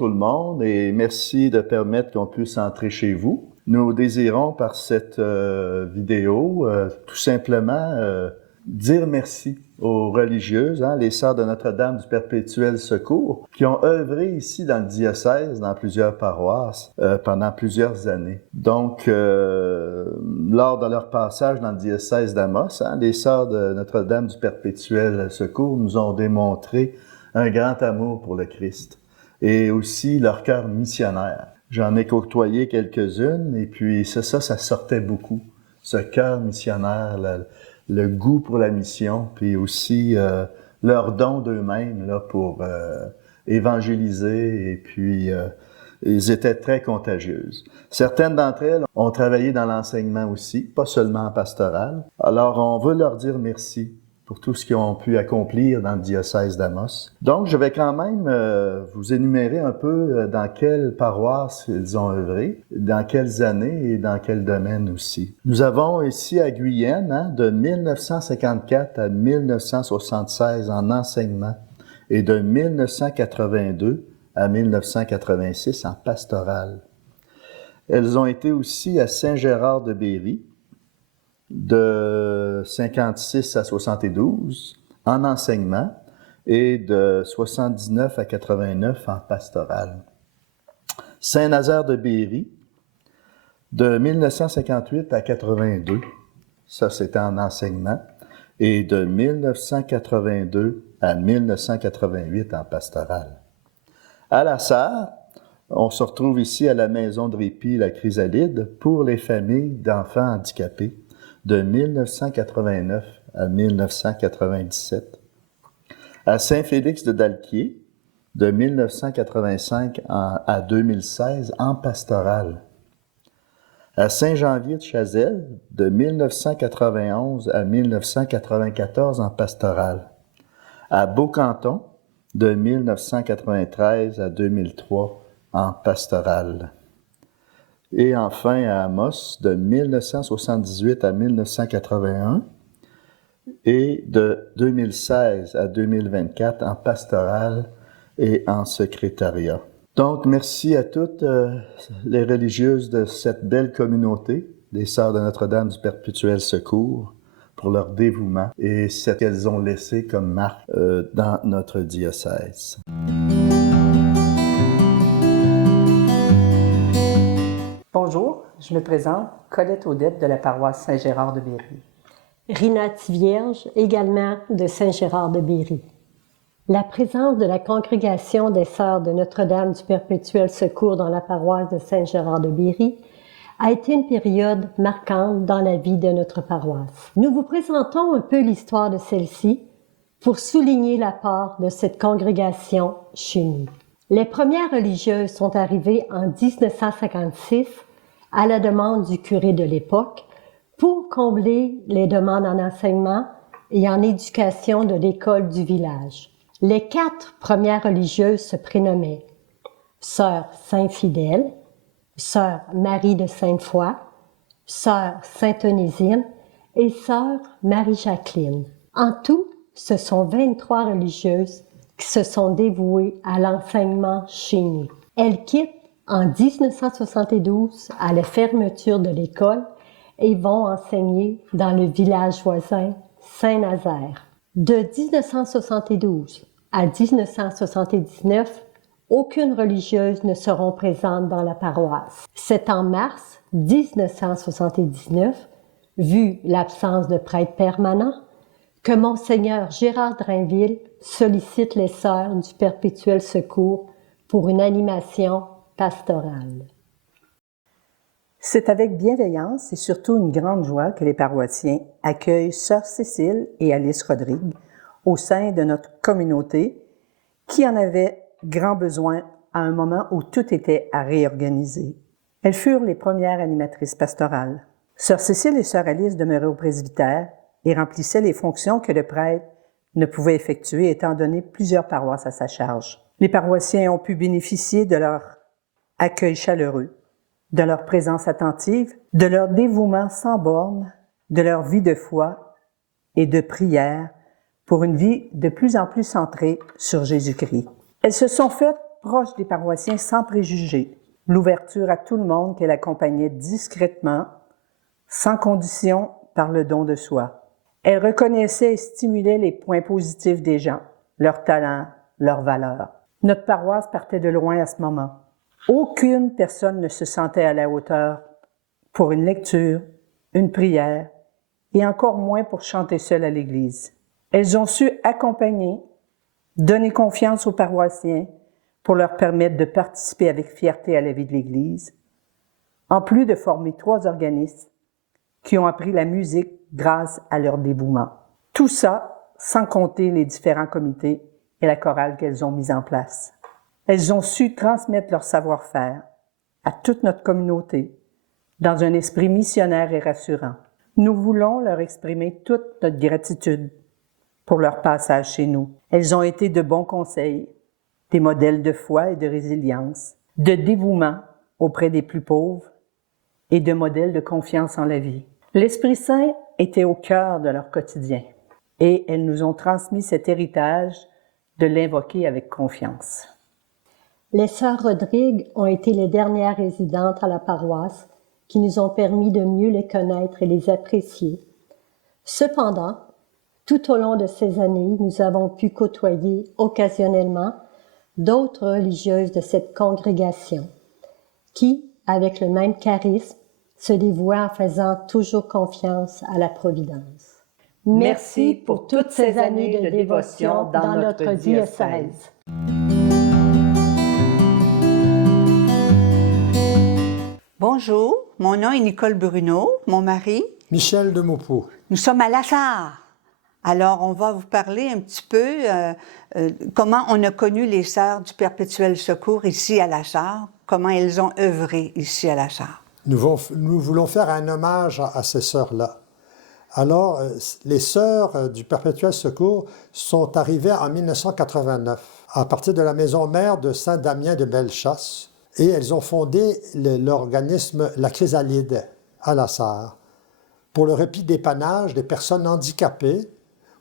tout le monde et merci de permettre qu'on puisse entrer chez vous. Nous désirons par cette vidéo tout simplement dire merci aux religieuses, les Sœurs de Notre-Dame du Perpétuel Secours, qui ont œuvré ici dans le diocèse, dans plusieurs paroisses, pendant plusieurs années. Donc, lors de leur passage dans le diocèse d'Amos, les Sœurs de Notre-Dame du Perpétuel Secours nous ont démontré un grand amour pour le Christ et aussi leur cœur missionnaire. J'en ai côtoyé quelques-unes et puis ça sortait beaucoup. Ce cœur missionnaire, le goût pour la mission, puis aussi leur don d'eux-mêmes là, pour évangéliser, et puis ils étaient très contagieuses. Certaines d'entre elles ont travaillé dans l'enseignement aussi, pas seulement en pastoral. Alors on veut leur dire merci pour tout ce qu'ils ont pu accomplir dans le diocèse d'Amos. Donc, je vais quand même vous énumérer un peu dans quelles paroisses ils ont œuvré, dans quelles années et dans quel domaine aussi. Nous avons ici à Guyenne, de 1954 à 1976 en enseignement et de 1982 à 1986 en pastoral. Elles ont été aussi à Saint-Gérard-de-Berry, de 56 à 72 en enseignement et de 79 à 89 en pastoral. Saint-Nazaire-de-Berry, de 1958 à 82, ça c'était en enseignement, et de 1982 à 1988 en pastoral. À La Sarre, on se retrouve ici à la maison de répit La Chrysalide pour les familles d'enfants handicapés, de 1989 à 1997. À Saint-Félix de Dalquier, de 1985 à 2016 en pastoral. À Saint-Janvier de Chazelles, de 1991 à 1994 en pastoral. À Beaucanton, de 1993 à 2003 en pastoral. Et enfin à Amos, de 1978 à 1981 et de 2016 à 2024 en pastoral et en secrétariat. Donc, merci à toutes les religieuses de cette belle communauté, des Sœurs de Notre-Dame du Perpétuel Secours, pour leur dévouement et ce qu'elles ont laissé comme marque dans notre diocèse. Bonjour, je me présente, Colette Audette de la paroisse Saint-Gérard-de-Berry. Rina Tivierge, également de Saint-Gérard-de-Berry. La présence de la congrégation des Sœurs de Notre-Dame du Perpétuel Secours dans la paroisse de Saint-Gérard-de-Berry a été une période marquante dans la vie de notre paroisse. Nous vous présentons un peu l'histoire de celle-ci pour souligner la part de cette congrégation chez nous. Les premières religieuses sont arrivées en 1956 à la demande du curé de l'époque pour combler les demandes en enseignement et en éducation de l'école du village. Les 4 premières religieuses se prénommaient Sœur Saint-Fidèle, Sœur Marie de Sainte-Foy, Sœur Sainte-Onésime et Sœur Marie-Jacqueline. En tout, ce sont 23 religieuses qui se sont dévouées à l'enseignement chez nous. Elles quittent en 1972 à la fermeture de l'école et vont enseigner dans le village voisin Saint-Nazaire. De 1972 à 1979, aucune religieuse ne seront présentes dans la paroisse. C'est en mars 1979, vu l'absence de prêtre permanent, que Monseigneur Gérard Drainville sollicite les Sœurs du Perpétuel Secours pour une animation pastorale. C'est avec bienveillance et surtout une grande joie que les paroissiens accueillent Sœur Cécile et Alice Rodrigue au sein de notre communauté qui en avait grand besoin à un moment où tout était à réorganiser. Elles furent les premières animatrices pastorales. Sœur Cécile et Sœur Alice demeuraient au presbytère et remplissaient les fonctions que le prêtre ne pouvait effectuer étant donné plusieurs paroisses à sa charge. Les paroissiens ont pu bénéficier de leur accueil chaleureux, de leur présence attentive, de leur dévouement sans bornes, de leur vie de foi et de prière pour une vie de plus en plus centrée sur Jésus-Christ. Elles se sont faites proche des paroissiens sans préjugés, l'ouverture à tout le monde qu'elle accompagnait discrètement, sans condition, par le don de soi. Elle reconnaissait et stimulait les points positifs des gens, leurs talents, leurs valeurs. Notre paroisse partait de loin à ce moment. Aucune personne ne se sentait à la hauteur pour une lecture, une prière, et encore moins pour chanter seule à l'église. Elles ont su accompagner, donner confiance aux paroissiens pour leur permettre de participer avec fierté à la vie de l'Église, en plus de former 3 organismes qui ont appris la musique grâce à leur dévouement. Tout ça sans compter les différents comités et la chorale qu'elles ont mis en place. Elles ont su transmettre leur savoir-faire à toute notre communauté dans un esprit missionnaire et rassurant. Nous voulons leur exprimer toute notre gratitude pour leur passage chez nous. Elles ont été de bons conseils, des modèles de foi et de résilience, de dévouement auprès des plus pauvres et de modèles de confiance en la vie. L'Esprit Saint était au cœur de leur quotidien et elles nous ont transmis cet héritage de l'invoquer avec confiance. Les sœurs Rodrigue ont été les dernières résidentes à la paroisse qui nous ont permis de mieux les connaître et les apprécier. Cependant, tout au long de ces années, nous avons pu côtoyer occasionnellement d'autres religieuses de cette congrégation qui, avec le même charisme, se dévouaient en faisant toujours confiance à la Providence. Merci pour toutes ces années de dévotion dans notre diocèse. Bonjour, mon nom est Nicole Bruno, mon mari. Michel de Maupeou. Nous sommes à La Sarre. Alors, on va vous parler un petit peu comment on a connu les Sœurs du Perpétuel Secours ici à La Sarre, comment elles ont œuvré ici à La Sarre. Nous voulons faire un hommage à ces sœurs-là. Alors, les Sœurs du Perpétuel Secours sont arrivées en 1989 à partir de la maison mère de Saint-Damien de Bellechasse et elles ont fondé l'organisme La Chrysalide à La Sarre pour le répit dépannage des personnes handicapées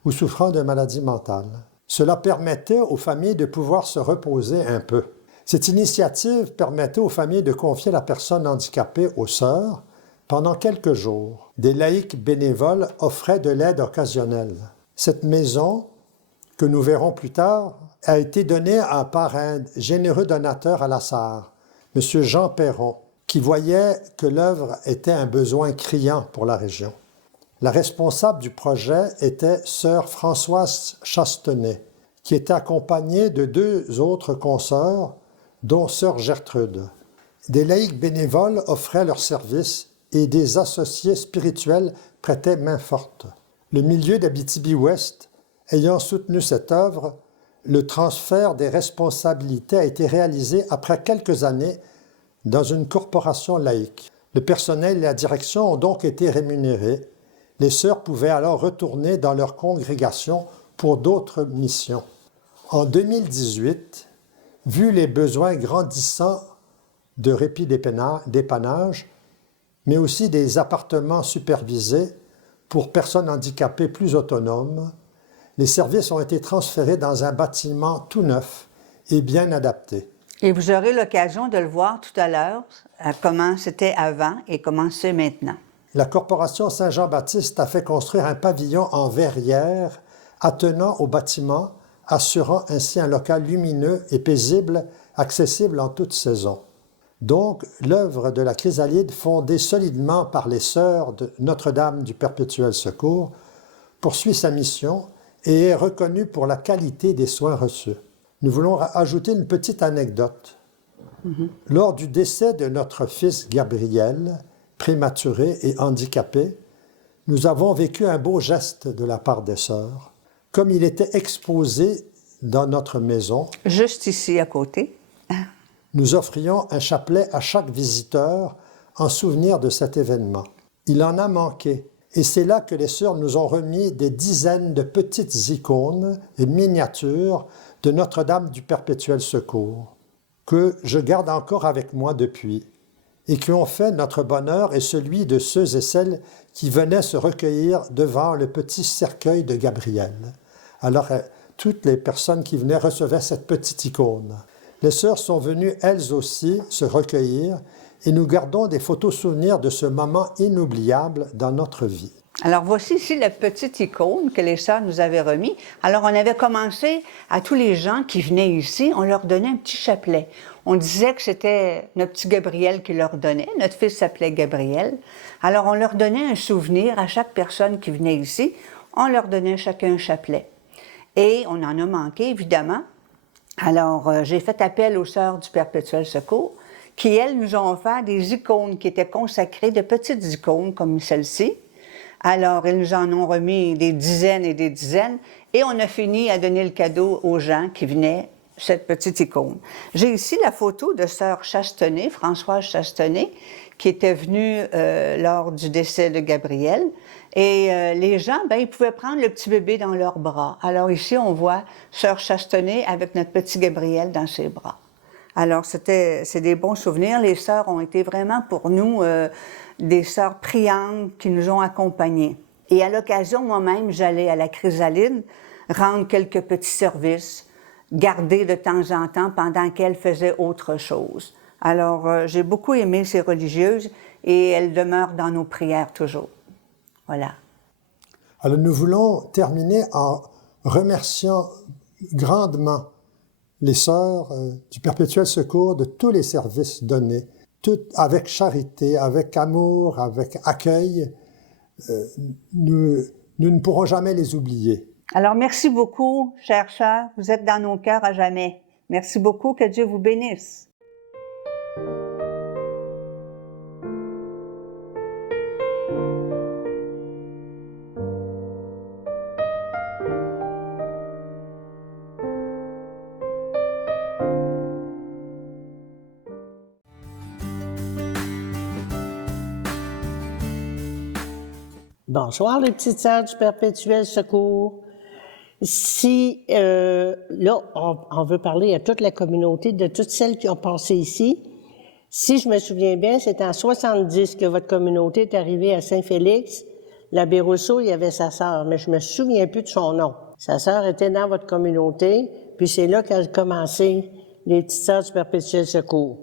ou souffrant de maladies mentales. Cela permettait aux familles de pouvoir se reposer un peu. Cette initiative permettait aux familles de confier la personne handicapée aux sœurs pendant quelques jours. Des laïcs bénévoles offraient de l'aide occasionnelle. Cette maison, que nous verrons plus tard, a été donnée par un généreux donateur à La Sarre, M. Jean Perron, qui voyait que l'œuvre était un besoin criant pour la région. La responsable du projet était sœur Françoise Chastenay, qui était accompagnée de 2 autres consoeurs, dont sœur Gertrude. Des laïcs bénévoles offraient leurs services et des associés spirituels prêtaient main forte. Le milieu d'Abitibi-Ouest ayant soutenu cette œuvre, le transfert des responsabilités a été réalisé après quelques années dans une corporation laïque. Le personnel et la direction ont donc été rémunérés. Les sœurs pouvaient alors retourner dans leur congrégation pour d'autres missions. En 2018, vu les besoins grandissants de répit dépannage, mais aussi des appartements supervisés pour personnes handicapées plus autonomes, les services ont été transférés dans un bâtiment tout neuf et bien adapté. Et vous aurez l'occasion de le voir tout à l'heure, comment c'était avant et comment c'est maintenant. La Corporation Saint-Jean-Baptiste a fait construire un pavillon en verrière attenant au bâtiment, assurant ainsi un local lumineux et paisible, accessible en toute saison. Donc, l'œuvre de la Chrysalide, fondée solidement par les Sœurs de Notre-Dame du Perpétuel Secours, poursuit sa mission et est reconnue pour la qualité des soins reçus. Nous voulons ajouter une petite anecdote. Lors du décès de notre fils Gabriel, prématuré et handicapé, nous avons vécu un beau geste de la part des sœurs. Comme il était exposé dans notre maison, juste ici à côté, nous offrions un chapelet à chaque visiteur en souvenir de cet événement. Il en a manqué, et c'est là que les sœurs nous ont remis des dizaines de petites icônes et miniatures de Notre-Dame du Perpétuel Secours, que je garde encore avec moi depuis, et qui ont fait notre bonheur et celui de ceux et celles qui venaient se recueillir devant le petit cercueil de Gabriel. Alors, toutes les personnes qui venaient recevaient cette petite icône. Les sœurs sont venues elles aussi se recueillir et nous gardons des photos souvenirs de ce moment inoubliable dans notre vie. Alors, voici ici la petite icône que les sœurs nous avaient remis. Alors, on avait commencé à tous les gens qui venaient ici, on leur donnait un petit chapelet. On disait que c'était notre petit Gabriel qui leur donnait. Notre fils s'appelait Gabriel. Alors, on leur donnait un souvenir à chaque personne qui venait ici. On leur donnait chacun un chapelet. Et on en a manqué, évidemment. Alors, j'ai fait appel aux sœurs du Perpétuel Secours qui, elles, nous ont offert des icônes qui étaient consacrées, de petites icônes comme celle-ci. Alors, elles nous en ont remis des dizaines et des dizaines, et on a fini à donner le cadeau aux gens qui venaient, cette petite icône. J'ai ici la photo de sœur Chastenay, Françoise Chastenay, qui était venue lors du décès de Gabriel. Et les gens, ben, ils pouvaient prendre le petit bébé dans leurs bras. Alors ici, on voit sœur Chastenay avec notre petit Gabriel dans ses bras. Alors, c'est des bons souvenirs. Les sœurs ont été vraiment pour nous des sœurs priantes qui nous ont accompagnés. Et à l'occasion, moi-même, j'allais à la Chrysalide rendre quelques petits services, garder de temps en temps pendant qu'elles faisaient autre chose. Alors, j'ai beaucoup aimé ces religieuses et elles demeurent dans nos prières toujours. Voilà. Alors, nous voulons terminer en remerciant grandement les sœurs du Perpétuel Secours de tous les services donnés, tout avec charité, avec amour, avec accueil. Nous ne pourrons jamais les oublier. Alors, merci beaucoup, chères sœurs. Vous êtes dans nos cœurs à jamais. Merci beaucoup. Que Dieu vous bénisse. Bonsoir les petites sœurs du Perpétuel Secours. Si, là, on veut parler à toute la communauté, de toutes celles qui ont passé ici. Si je me souviens bien, c'est en 70 que votre communauté est arrivée à Saint-Félix. L'abbé Rousseau, il y avait sa sœur, mais je me souviens plus de son nom. Sa sœur était dans votre communauté, puis c'est là qu'a commencé les petites sœurs du Perpétuel Secours.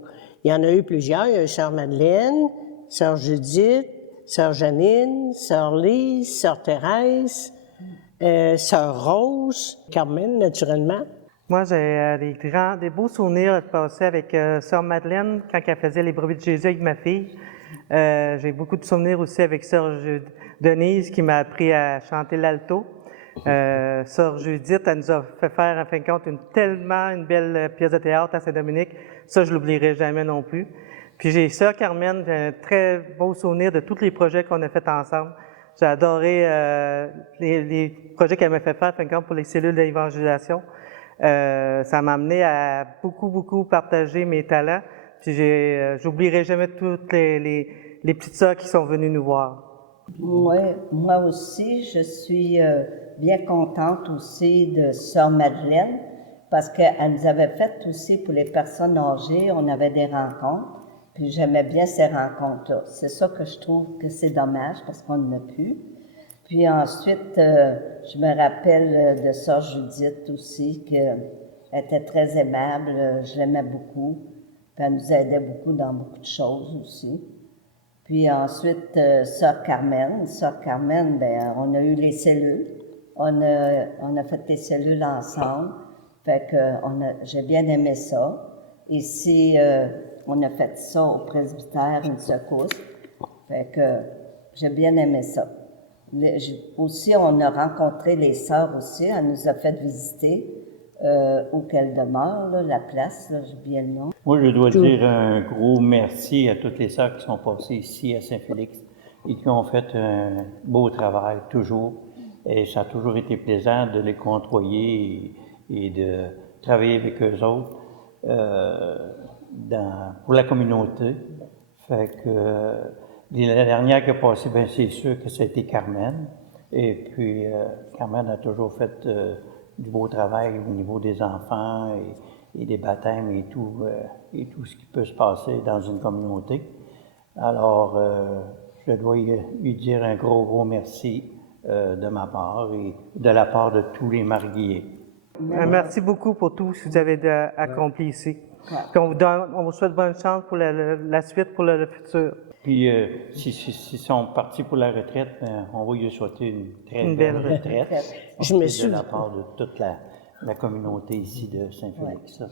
Il y en a eu plusieurs. Il y a eu sœur Madeleine, sœur Judith, sœur Janine, sœur Lise, sœur Thérèse, sœur Rose, Carmen, naturellement. Moi, j'ai des beaux souvenirs de passer avec sœur Madeleine quand elle faisait les brebis de Jésus avec ma fille. J'ai beaucoup de souvenirs aussi avec sœur Denise qui m'a appris à chanter l'alto. Sœur Judith, elle nous a fait faire, en fin de compte, une belle pièce de théâtre à Saint-Dominique. Ça, je l'oublierai jamais non plus. Puis j'ai sœur Carmen, j'ai un très beau souvenir de tous les projets qu'on a fait ensemble. J'ai adoré les projets qu'elle m'a fait faire, en fin de compte, pour les cellules d'évangélisation. Ça m'a amené à beaucoup partager mes talents. Puis j'oublierai jamais toutes les petites sœurs qui sont venues nous voir. Oui, moi aussi, je suis bien contente aussi de sœur Madeleine parce qu'elle nous avait fait aussi pour les personnes âgées, on avait des rencontres. Puis j'aimais bien ces rencontres-là. C'est ça que je trouve que c'est dommage parce qu'on n'en a plus. Puis ensuite, je me rappelle de sœur Judith aussi, qu'elle était très aimable, je l'aimais beaucoup. Puis elle nous aidait beaucoup dans beaucoup de choses aussi. Puis ensuite, sœur Carmen. Sœur Carmen, ben on a eu les cellules. On a fait les cellules ensemble. Fait que j'ai bien aimé ça. Ici, on a fait ça au presbytère, une secousse. Fait que j'ai bien aimé ça. Aussi, on a rencontré les sœurs aussi. Elle nous a fait visiter où qu'elles demeurent, là, la place, là, j'ai oublié le nom. Moi, je dois dire un gros merci à toutes les sœurs qui sont passées ici à Saint-Félix et qui ont fait un beau travail, toujours. Et ça a toujours été plaisant de les côtoyer et de travailler avec eux autres. Pour la communauté. Fait que la dernière qui a passé, bien c'est sûr que ça a été Carmen. Et puis Carmen a toujours fait du beau travail au niveau des enfants et des baptêmes et tout ce qui peut se passer dans une communauté. Alors, je dois lui dire un gros merci de ma part et de la part de tous les mariés. Merci beaucoup pour tout ce que vous avez accompli ici. Ouais. Puis on vous souhaite bonne chance pour la suite, pour le futur. Puis, s'ils sont partis pour la retraite, ben, on va lui souhaiter une très Une belle belle retraite. Je me De souviens. la part de toute la communauté ici de Saint-Félix.